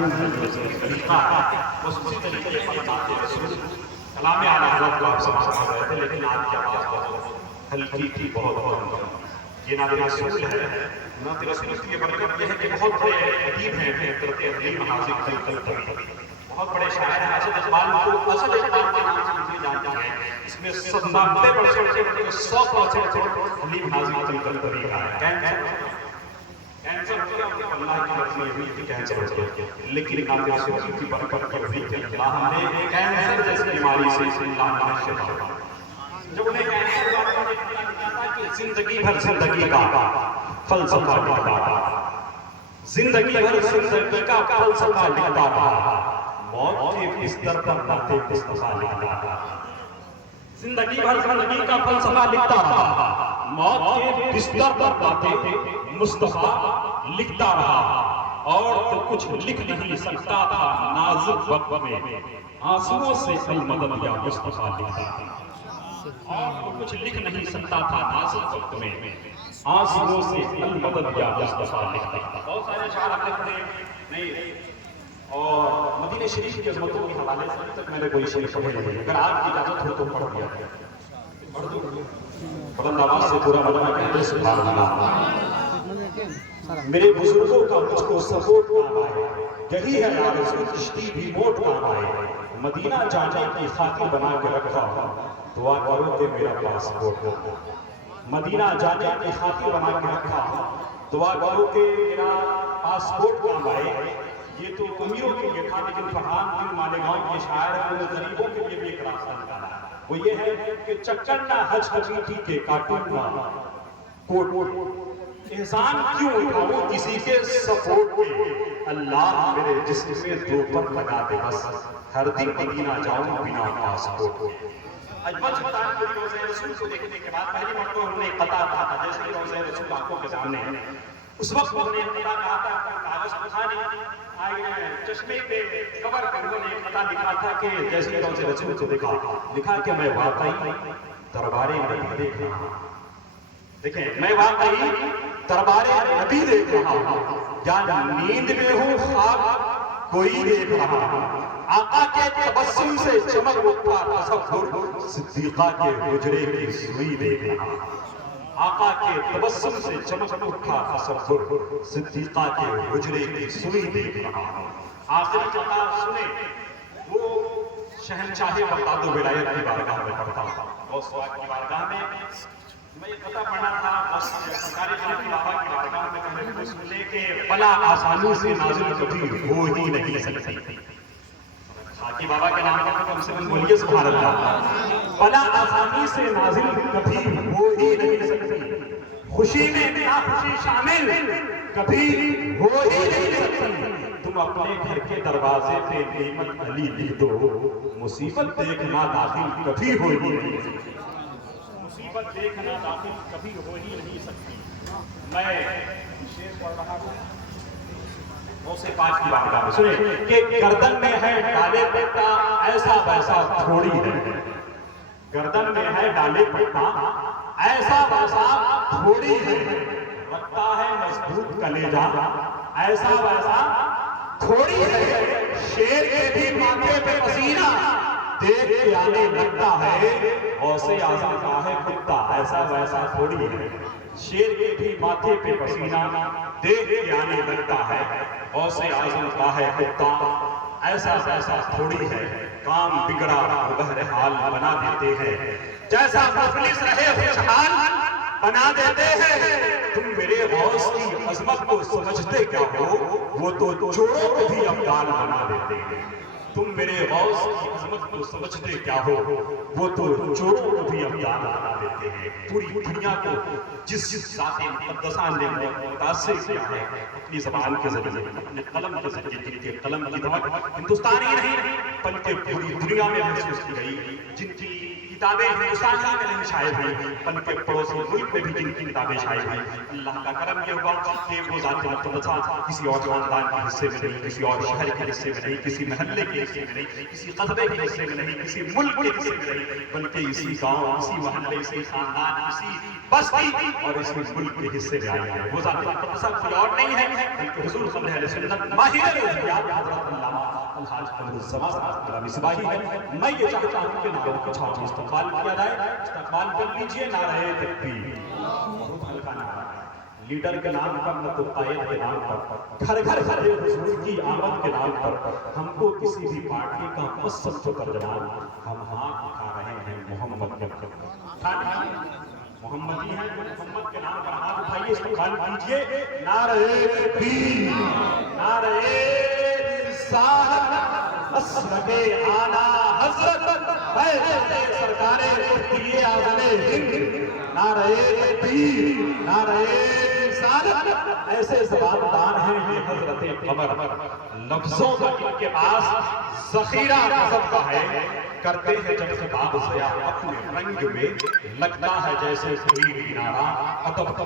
طریقہ ہے بس اسی طریقے پر نعت رسول کلام اعلیٰ حضرت کو آپ سمجھ رہے تھے، لیکن آپ کی آواز بہت ہلکی تھی، بہت یہ نعت رسول ہے۔ نعت رسول کی یہ برکت یہ ہے کہ بہت بڑے ادیب ہیں، فطرت عظیم حاذق طریقت، بہت بڑے شاعر ہیں۔ اسد اقبال کو اسد اقبال کے نام سے مجھے جانتے ہیں، اس میں 90% 100% حلیم حاذق طریقت طریقہ ہے۔ کینسر ہو گیا اللہ کی مرضی یہ ہوئی کہ کینسر ہو گیا، لیکن نعت رسول کی برکت یہ ہوئی کہ اللہ نے کینسر جیسی بیماری سے اللہ نے شفا۔ جب انہیں کینسر ہوا تو انہیں پتہ لگا تھا کہ زندگی بھر زندگی کا فلسفہ لکھتا رہا، زندگی بھر زندگی کا فلسفہ لکھتا رہا، موت کے بستر پر نعت مصطفیٰ لکھتا رہا، زندگی بھر زندگی کا فلسفہ لکھتا رہا، موت کے بستر پر نعت مصطفیٰ لکھتا رہا، اور تو کچھ لکھ نہیں سکتا تھا نازک وقت میں، آنسوؤں سے المدد یا مصطفیٰ لکھتا تھا، اور تو کچھ لکھ نہیں سکتا تھا نازک وقت میں، آنسوؤں سے المدد یا مصطفیٰ لکھتا تھا۔ بہت سارے شعر آپ نے پڑھے نہیں، اور مدینہ شریف کی عظمتوں کے حوالے سے ابھی تک میں نے کوئی شعر پڑھے نہیں، اگر آپ کی اجازت ہو تو پڑھ دیا پڑھ دوں، بلند آواز سے پورا مدینہ کہتے سبحان اللہ۔ میرے بزرگوں کا مجھ کو سپورٹ کام آئے، یہی ہے آرزو کشتی بھی موٹ کام آئے، مدینہ جانے کی خاطر بنا کے رکھا دعا کرو کہ میرا پاسپورٹ ہو، مدینہ جانے کی خاطر بنا کے رکھا دعا کرو کہ میرا پاسپورٹ کام آئے۔ یہ تو امیروں کے لیے تھا، لیکن فرحان دین مالیگاؤں کے شاعر نے غریبوں کے لیے بھی ایک راستہ نکالا، وہ یہ ہے کہ چکر نہ حج کمیٹی کے کاٹن نہ کوٹ، احسان کیوں اٹھاؤں کسی کے سپورٹ پہ، اللہ میرے جسم میں دو پر لگا دے بس، ہر دن مدینہ جاؤں بنا پاسپورٹ۔ اجمل سلطان کو روضہ رسول کو دیکھنے کے بعد پہلی مرتبہ انہوں نے قطع کہا تھا، جیسے کہ روضہ رسول آنکھوں کے سامنے ہے، اس وقت انہوں نے قطع کہا تھا، کاغذ اٹھانے آئے چشمے پہ کور پر انہوں نے قطع لکھا تھا کہ جیسے کہ روضہ رسول کو لکھا کہ میں واقعی دربار نبی دیکھ رہا ہوں، دیکھیں میں واقعی دربار نبی دیکھ رہا ہوں، یا نیند میں ہوں خواب کوئی دیکھ رہا ہوں، آقا کے تبسم سے چمک اٹھا تصور صدیقہ کے حجرے کی سوئی دیکھ رہا ہوں، آقا کے تبسم سے چمک اٹھا تصور صدیقہ کے حجرے کی سوئی دیکھ رہا ہوں۔ آخری قطع سنیں، وہ شہنشاہ بغداد و ولایت کی بارگاہ میں پڑھتا ہوں، غوث پاک کی بارگاہ میں یہ قطع پڑھنا تھا، بس سرکار خانقی بابا کی بارگاہ میں پہلے تو سن لے کہ بلا آسانی سے نازل کبھی ہو ہی نہیں سکتی، خاکی بابا کے نام پر کم سے کم بولیے سبحان اللہ، بلا آسانی سے نازل کبھی ہو ہی نہیں سکتی، خوشی میں بلا خوشی شامل کبھی ہو ہی نہیں سکتی، تم اپنے گھر کے دروازے پہ نعمت علی لکھ دو، مصیبت دیکھنا داخل کبھی ہو ہی نہیں سکتی، مصیبت دیکھنا داخل کبھی ہو ہی نہیں سکتی۔ میں شعر پڑھ رہا ہوں غوث پاک کی بارگاہ میں، سنیں کہ گردن میں ہے ڈالے پٹا ایسا ویسا تھوڑی ہے، گردن میں ہے ڈالے پٹا ایسا ویسا تھوڑی ہے، رکھتا ہے مضبوط کلیجہ ایسا ویسا تھوڑی ہے، شیر کے بھی ماتھے پہ پسینہ دیکھ کے آنے لگتا ہے، غوث اعظم کا ہے کتا ایسا ویسا تھوڑی ہے، شیر کے بھی ماتھے پہ پسینہ دیکھ کے آنے لگتا ہے، غوث اعظم کا ہے کتا ایسا ویسا تھوڑی ہے، کام بگڑا بہرحال بنا دیتے ہیں، جیسا مفلس رہے خوشحال بنا دیتے ہیں، تم میرے غوث کی عظمت کو سمجھتے کیا ہو، وہ تو چوروں کو بھی ابدال بنا دیتے ہیں، تم میرے غوث کی عظمت کو سمجھتے کیا ہو، وہ تو چوروں کو بھی ابدال بنا دیتے ہیں، پوری دنیا کو جس ذات مقدسہ نے متاثر کیا ہے اپنی زبان کے ذریعے، اپنے قلم کے ذریعے، جن کے قلم کی دھمک ہندوستان ہی نہیں بلکہ پوری دنیا میں محسوس کی گئی، جن کی کتابیں ہندوستان میں نہیں شائع ہوئی بلکہ پڑوسی ملک میں بھی جن کی کتابیں شائع ہوئی، اللہ کا کرم یہ ہوا کہ وہ ذات مقدسہ کسی اور خاندان کے حصے میں نہیں، کسی اور شہر کے حصے میں نہیں، کسی محلے کے حصے میں نہیں، کسی قصبے کے حصے میں نہیں، کسی ملک کے حصے میں نہیں، بلکہ اسی گاؤں، اسی محلے، اسی خاندان، اسی بستی اور اسی ملک کے حصے میں آئی ہے۔ وہ ذات مقدسہ کوئی اور نہیں ہے بلکہ حضور صلی اللہ علیہ وسلم ماہر روحیات حضرت علامہ الحاج قمرالزمان صاحب گرامی صباحی ہے۔ میں یہ چاہتا ہوں کہ نعروں کی چھاؤں میں استقبال کیا جائے، استقبال کر لیجئے نعرہ تکبیر، بہت ہلکا نعرہ ہے، لیڈر کے نام پر نہ تو قائد کے نام پر، گھر گھر گھر حضور کی آمد کے نام پر ہم کو کسی بھی پارٹی کا مت سمجھو ترجمان، ہم ہاتھ اٹھا رہے ہیں محمد کے محمدی ہیں، محمد کے نام پر ہاتھ اٹھائیے، استقبال کیجئے، نعرہ تکبیر، نعرہ رسالت، مسلک اعلیٰ حضرت سرکار مفتی اعظم ہند، نعرہ تکبیر، نعرہ رسالت۔ ایسے زبان ہیں یہ حضرت قمر، لفظوں کا ان کے پاس ذخیرہ غضب کا ہے، کرتے ہیں جب خطاب ضیا اپنے رنگ میں، لگتا ہے جیسے کوئی کنارہ ادب